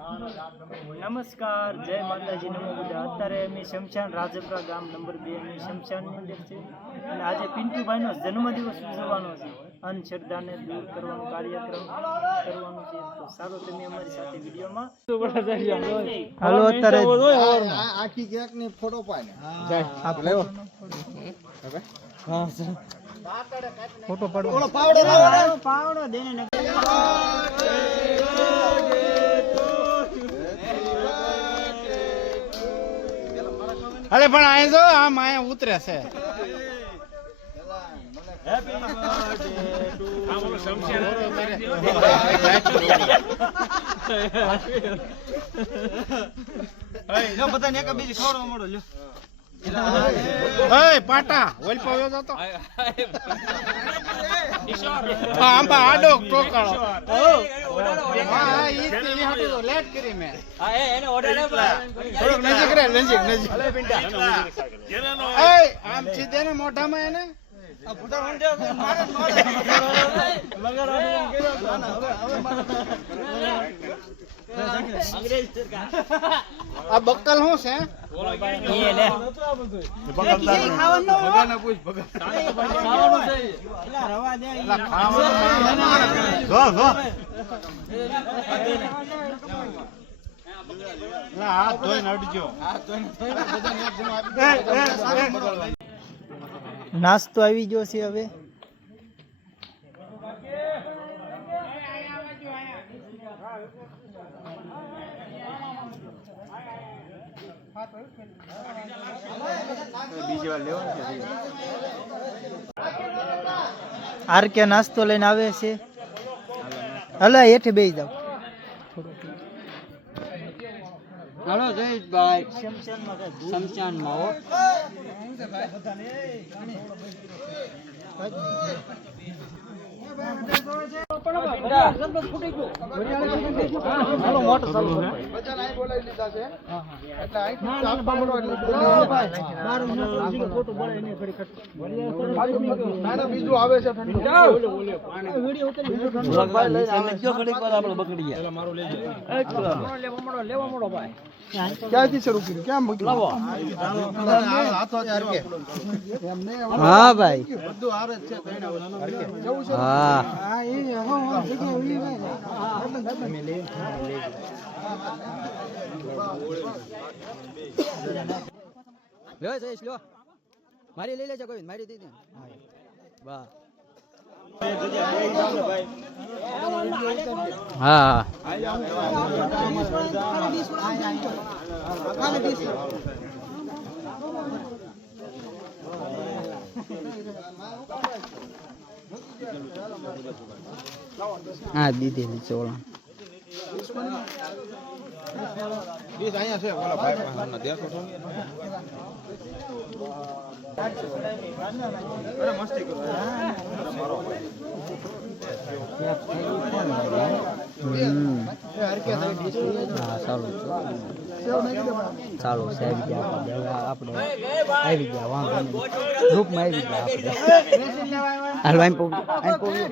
નમસ્કાર જય માતાજી નમો બધા અત્યારે અમે શમશાન રાજપરા ગામ નંબર બે અમે શમશાનની અંદર છે અને આજે પિન્ટુભાઈનો જન્મદિવસ ઉજવવાનો છે. અંધશ્રદ્ધાને દૂર કરવાનો કાર્યક્રમ કરવાનો છે. તો સારો તમે અમારી સાથે વિડીયોમાં હાલો અત્યારે આખી કેકની ફોટો પાડે ફોટો પાડો પાવડો પાવડો દેને અરે પણ અહીં જો આમ અહીંયા ઉતરે છે. પાટા ઓલ પાવ્યો જતો. આંબા આડો ટોકાળો. હાટુ તો લેટ કરી મેં થોડુંક નજીક રે નજીક નજીક ઓય આમ સીધે ને મોઢામાં એને આ બક્કલ શું છે એ લે એલા ખાવાનું જો જો એલા હાથ ધોઈને અડજો નાસ્તો આવી ગયો છે હવે આર કે નાસ્તો લઈને આવે છે. હલા હેઠે બેસી જાવ હાલો હો. બીજું આવે છે ક્યાંથી શરૂ કર્યું ક્યાં હા ભાઈ. બધું જવું છે હા. લ્યો જયેશ લ્યો મારી લઈ લેજો કોઈ મારી દીધી વાહ હા હા દીધી છે ઓલા. હા સારું ચાલો છે ગયા આપણે આવી ગયા, વાંધો ગ્રુપમાં આવી ગયા આપણે. હાલો, આમ પોવી આમ પોવી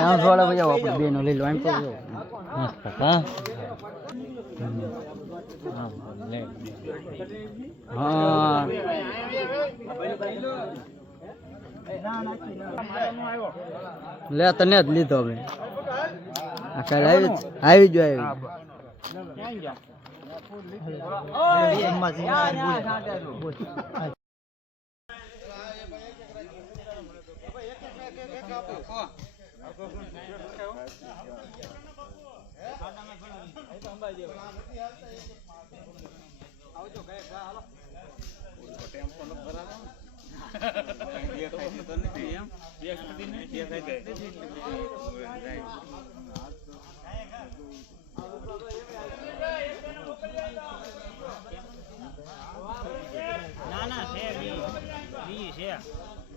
આમ આમ પોવી મસ્ત હા હા. લે તને જ લીધો હવે. આ આવી આવી જો આવી ના ના છે બી છે.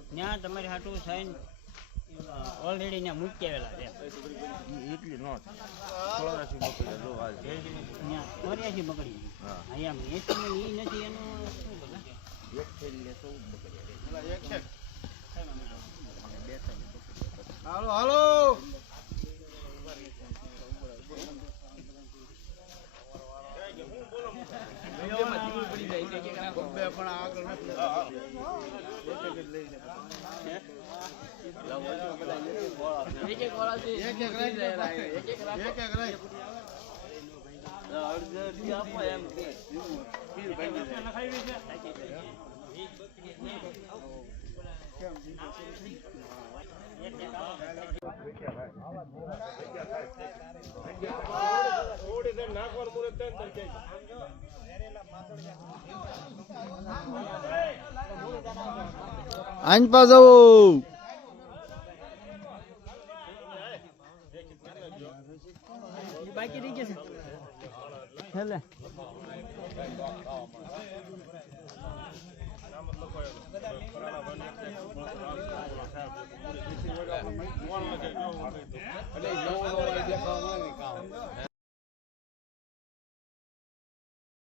ત્યાં તમારે હાટું સાઈન ઓલરેડી ત્યાં મૂકી આવેલા છે. એટલી ત્યાં ચોર્યાસી બકડી અહીંયા એસી ને નથી એનું શું બોલે હાલો હાલો. પણ આગળ નથી રાખ. આંજપા જવું બાકી રહી ગયા છે એટલે નવો નવો દેખાવા